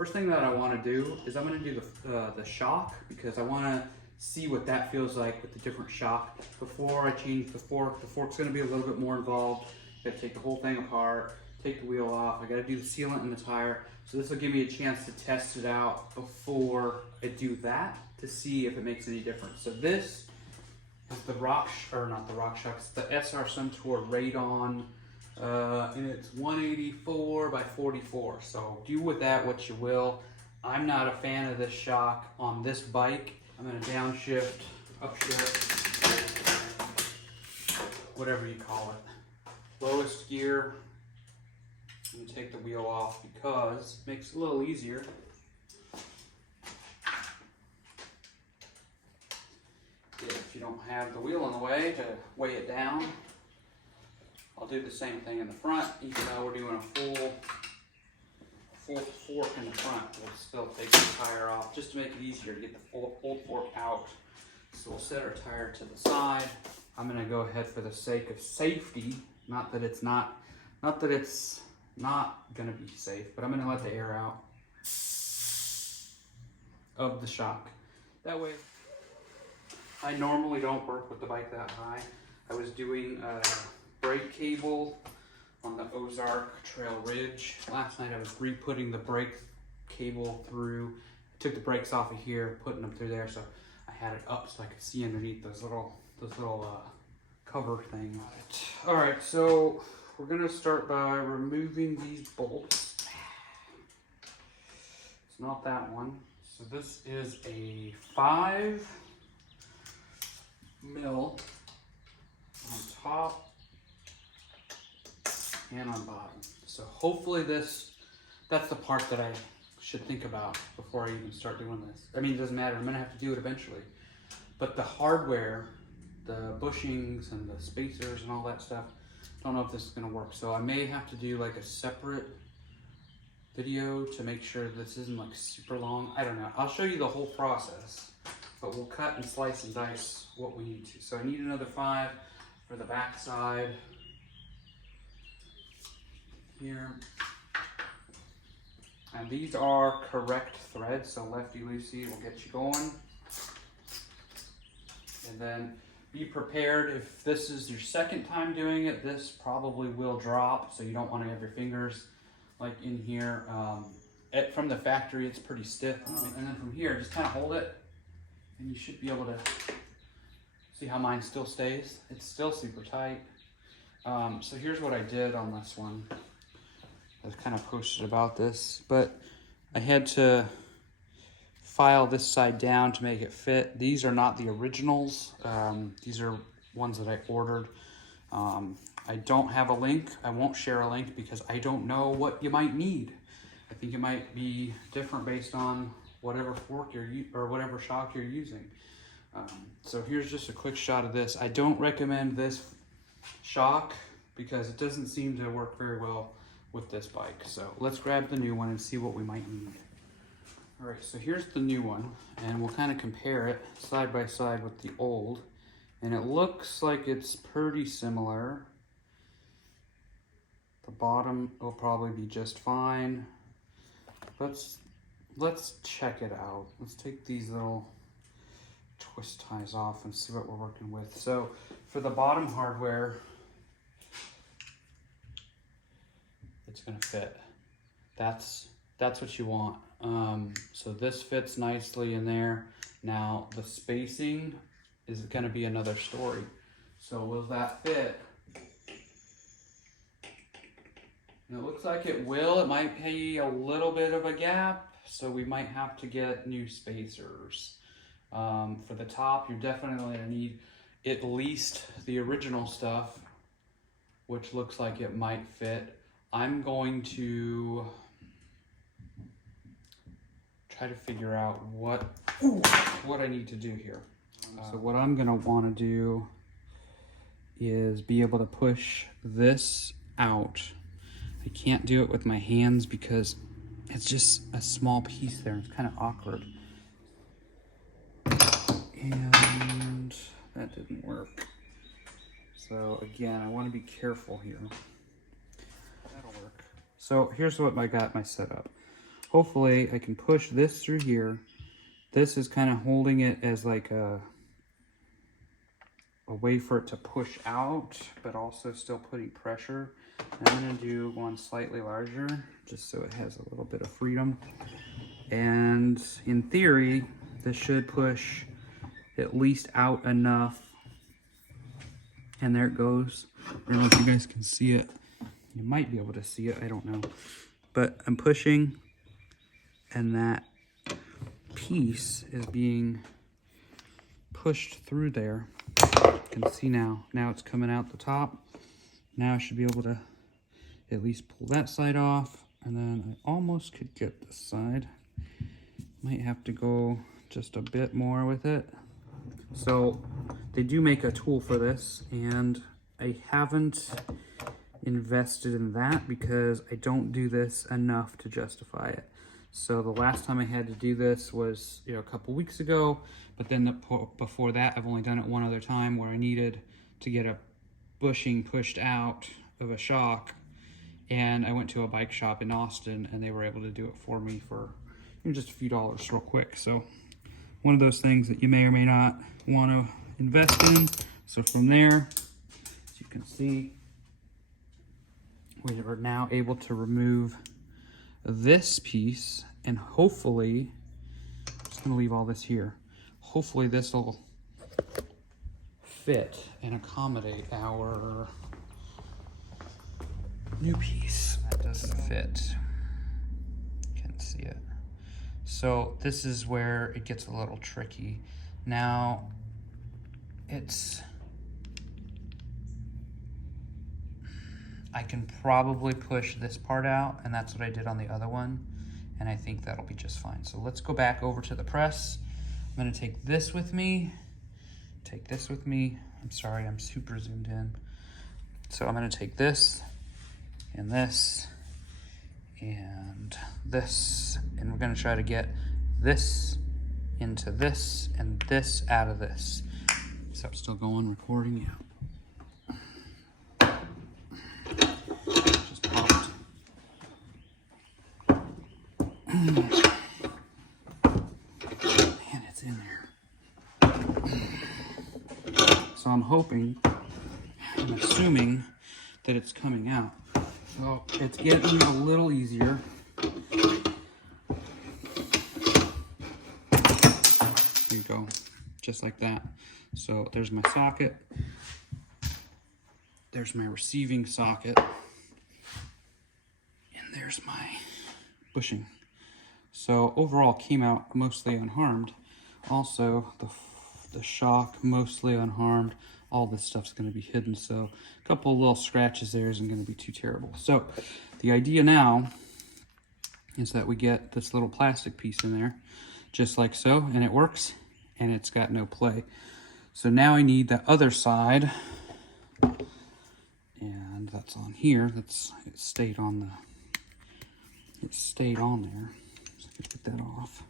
First thing that I want to do is I'm going to do the shock, because I want to see what that feels like with the different shock before I change the fork. The fork's going to be a little bit more involved. Got to take the whole thing apart, take the wheel off. I got to do the sealant in the tire. So this will give me a chance to test it out before I do that to see if it makes any difference. So this is the ROCKSHOX, the SR SUNTOUR Radon, and it's 184 by 44. So do with that what you will. I'm not a fan of this shock on this bike. I'm gonna downshift, upshift, whatever you call it. Lowest gear, and take the wheel off because it makes it a little easier. If you don't have the wheel in the way to weigh it down. I'll do the same thing in the front, even though we're doing a full fork in the front. We'll still take the tire off just to make it easier to get the full fork out. So we'll set our tire to the side. I'm gonna go ahead for the sake of safety, not that it's not gonna be safe, but I'm gonna let the air out of the shock. That way, I normally don't work with the bike that high. I was doing brake cable on the Ozark Trail Ridge. Last night I was re-putting the brake cable through. I took the brakes off of here, putting them through there, so I had it up so I could see underneath those little cover things. All right, so we're gonna start by removing these bolts. It's not that one. So this is a 5 mil on top and on bottom. So hopefully that's the part that I should think about before I even start doing this. I mean, it doesn't matter, I'm gonna have to do it eventually. But the hardware, the bushings and the spacers and all that stuff, don't know if this is gonna work. So I may have to do like a separate video to make sure this isn't like super long. I don't know, I'll show you the whole process, but we'll cut and slice and dice what we need to. So I need another 5 for the back side here. And these are correct threads, so lefty loosey will get you going. And then be prepared, if this is your second time doing it, this probably will drop, so you don't want to have your fingers like in here. From the factory, it's pretty stiff. And then from here, just kind of hold it, and you should be able to see how mine still stays. It's still super tight. So here's what I did on this one. I was kind of posted about this, but I had to file this side down to make it fit. These are not the originals. These are ones that I ordered. I don't have a link. I won't share a link because I don't know what you might need. I think it might be different based on whatever fork or whatever shock you're using. So here's just a quick shot of this. I don't recommend this shock because it doesn't seem to work very well with this bike. So let's grab the new one and see what we might need. All right, so here's the new one, and we'll kind of compare it side by side with the old, and it looks like it's pretty similar. The bottom will probably be just fine. Let's check it out. Let's take these little twist ties off and see what we're working with. So for the bottom hardware, it's gonna fit. That's what you want. So this fits nicely in there. Now the spacing is gonna be another story. So will that fit? And it looks like it will. It might be a little bit of a gap, so we might have to get new spacers. For the top, you're definitely gonna need at least the original stuff, which looks like it might fit. I'm going to try to figure out what I need to do here. So what I'm gonna wanna do is be able to push this out. I can't do it with my hands because it's just a small piece there. It's kind of awkward. And that didn't work. So again, I want to be careful here. That'll work. So here's what I got my setup. hopefully I can push this through here. This is kind of holding it as like a way for it to push out, but also still putting pressure. And I'm gonna do one slightly larger, just so it has a little bit of freedom. And in theory, this should push at least out enough. And there it goes. I don't know if you guys can see it. You might be able to see it, I don't know. But I'm pushing, and that piece is being pushed through there. You can see now. Now it's coming out the top. Now I should be able to at least pull that side off. And then I almost could get this side. Might have to go just a bit more with it. So they do make a tool for this, and I haven't invested in that because I don't do this enough to justify it. So the last time I had to do this was, a couple weeks ago, but then before that I've only done it one other time where I needed to get a bushing pushed out of a shock, and I went to a bike shop in Austin and they were able to do it for me for just a few dollars real quick. So one of those things that you may or may not want to invest in. So from there, as you can see, we are now able to remove this piece, and hopefully, I'm just gonna leave all this here. Hopefully this will fit and accommodate our new piece. That doesn't fit. Can't see it. So this is where it gets a little tricky. Now, I can probably push this part out, and that's what I did on the other one, and I think that'll be just fine. So let's go back over to the press. I'm gonna take this with me, I'm sorry, I'm super zoomed in. So I'm gonna take this, and this, and this, and we're gonna try to get this into this, and this out of this. So I'm still going, recording, yeah. Man, it's in there. So I'm assuming that it's coming out. So it's getting a little easier. There you go, just like that. So there's my socket. There's my receiving socket. And there's my bushing. So overall came out mostly unharmed. Also the shock mostly unharmed. All this stuff's going to be hidden, so a couple little scratches there isn't going to be too terrible. So the idea now is that we get this little plastic piece in there, just like so, and it works, and it's got no play. So now I need the other side, and that's on here. It stayed on there. So I can get that off.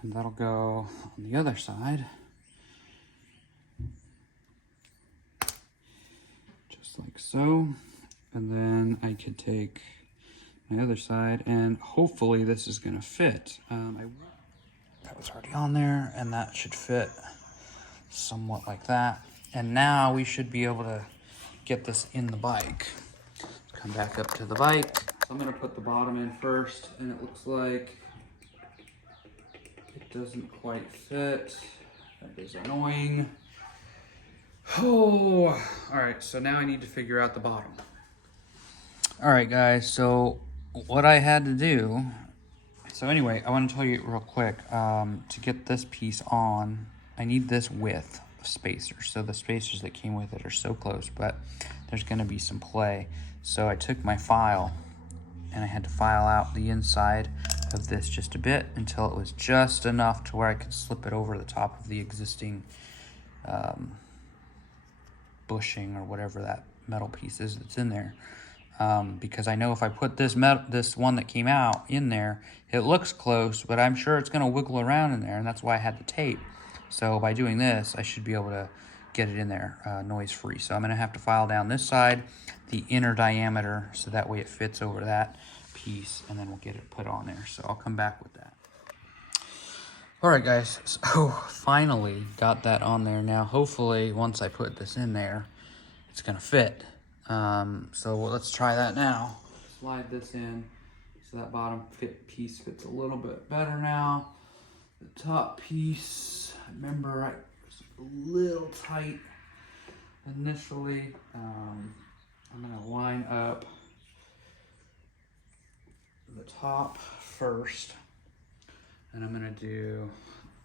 And that'll go on the other side. Just like so. And then I could take my other side, and hopefully this is gonna fit. That was already on there, and that should fit somewhat like that. And now we should be able to get this in the bike. Come back up to the bike. So I'm gonna put the bottom in first, and it looks like it doesn't quite fit. That is annoying. Oh, all right, so now I need to figure out the bottom. All right, guys, so what I had to do, so anyway, I want to tell you real quick, to get this piece on, I need this width of spacers. So the spacers that came with it are so close, but there's gonna be some play. So I took my file, and I had to file out the inside of this just a bit until it was just enough to where I could slip it over the top of the existing bushing or whatever that metal piece is that's in there. Because I know if I put this one that came out in there, it looks close, but I'm sure it's gonna wiggle around in there, and that's why I had the tape. So by doing this, I should be able to get it in there noise-free. So I'm gonna have to file down this side, the inner diameter, so that way it fits over that piece, and then we'll get it put on there. So I'll come back with that. All right, guys, so finally got that on there. Now, hopefully, once I put this in there, it's gonna fit. So let's try that now. Slide this in, so that bottom piece fits a little bit better now. The top piece, remember, it was a little tight initially. I'm gonna line up the top first. And I'm gonna do,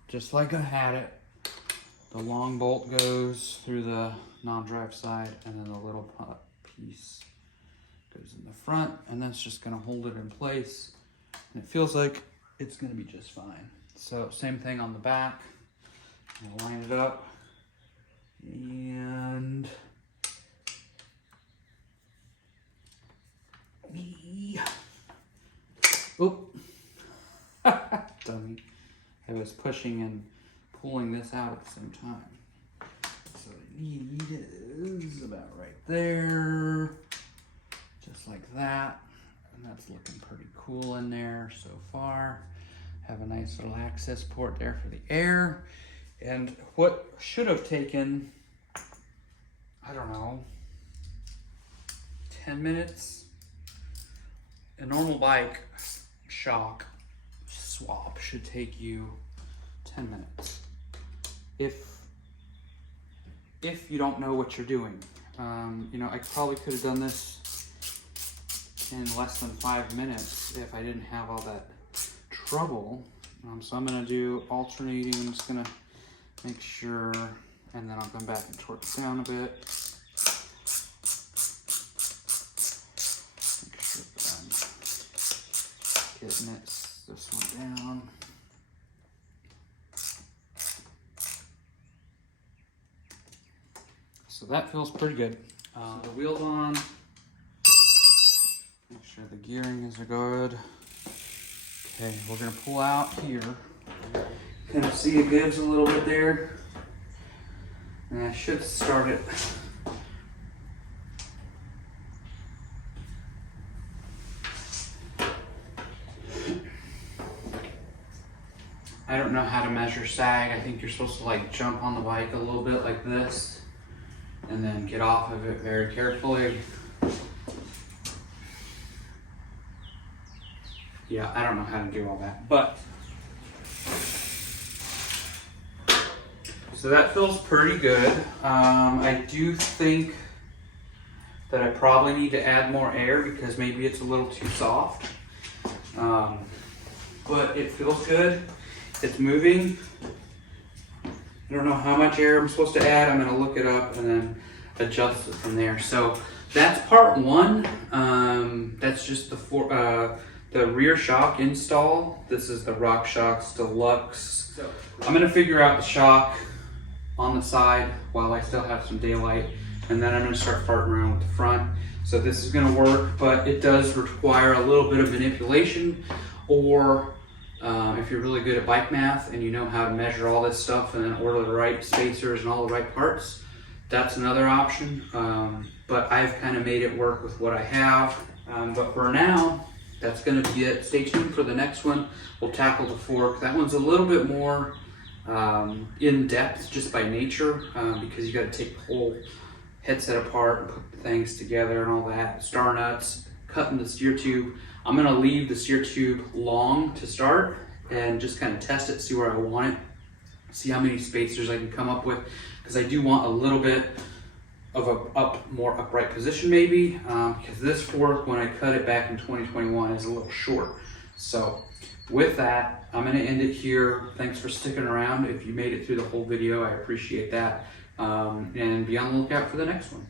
just like I had it, the long bolt goes through the non-drive side, and then the little piece goes in the front, and that's just gonna hold it in place. And it feels like it's gonna be just fine. So same thing on the back. I'll line it up, and oop. Dummy. I was pushing and pulling this out at the same time. So the need is about right there. Just like that. And that's looking pretty cool in there so far. Have a nice little access port there for the air. And what should have taken, I don't know, 10 minutes? A normal bike shock swap should take you 10 minutes if you don't know what you're doing. You know, I probably could have done this in less than 5 minutes if I didn't have all that trouble. So I'm gonna do alternating. I'm just gonna make sure, and then I'll come back and torque it down a bit. Make sure that I'm getting this one down. So that feels pretty good. The wheels on. Make sure the gearing is good. Okay, we're gonna pull out here. Kind of see it gives a little bit there. And I should start it. I don't know how to measure sag. I think you're supposed to like jump on the bike a little bit like this and then get off of it very carefully. Yeah, I don't know how to do all that, but so that feels pretty good. I do think that I probably need to add more air because maybe it's a little too soft. But it feels good. It's moving. I don't know how much air I'm supposed to add. I'm gonna look it up and then adjust it from there. So that's part one. That's just the rear shock install. This is the ROCKSHOX Deluxe. So I'm gonna figure out the shock on the side while I still have some daylight, and then I'm gonna start farting around with the front. So this is gonna work, but it does require a little bit of manipulation, or if you're really good at bike math and you know how to measure all this stuff and then order the right spacers and all the right parts, that's another option. But I've kind of made it work with what I have. But for now, that's gonna be it. Stay tuned for the next one. We'll tackle the fork. That one's a little bit more in depth just by nature, because you gotta take the whole headset apart and put things together and all that. Star nuts, cutting the steer tube. I'm gonna leave the steer tube long to start and just kind of test it, see where I want it, see how many spacers I can come up with, because I do want a little bit of a more upright position maybe, because this fork, when I cut it back in 2021, is a little short. So with that, I'm gonna end it here. Thanks for sticking around. If you made it through the whole video, I appreciate that. And be on the lookout for the next one.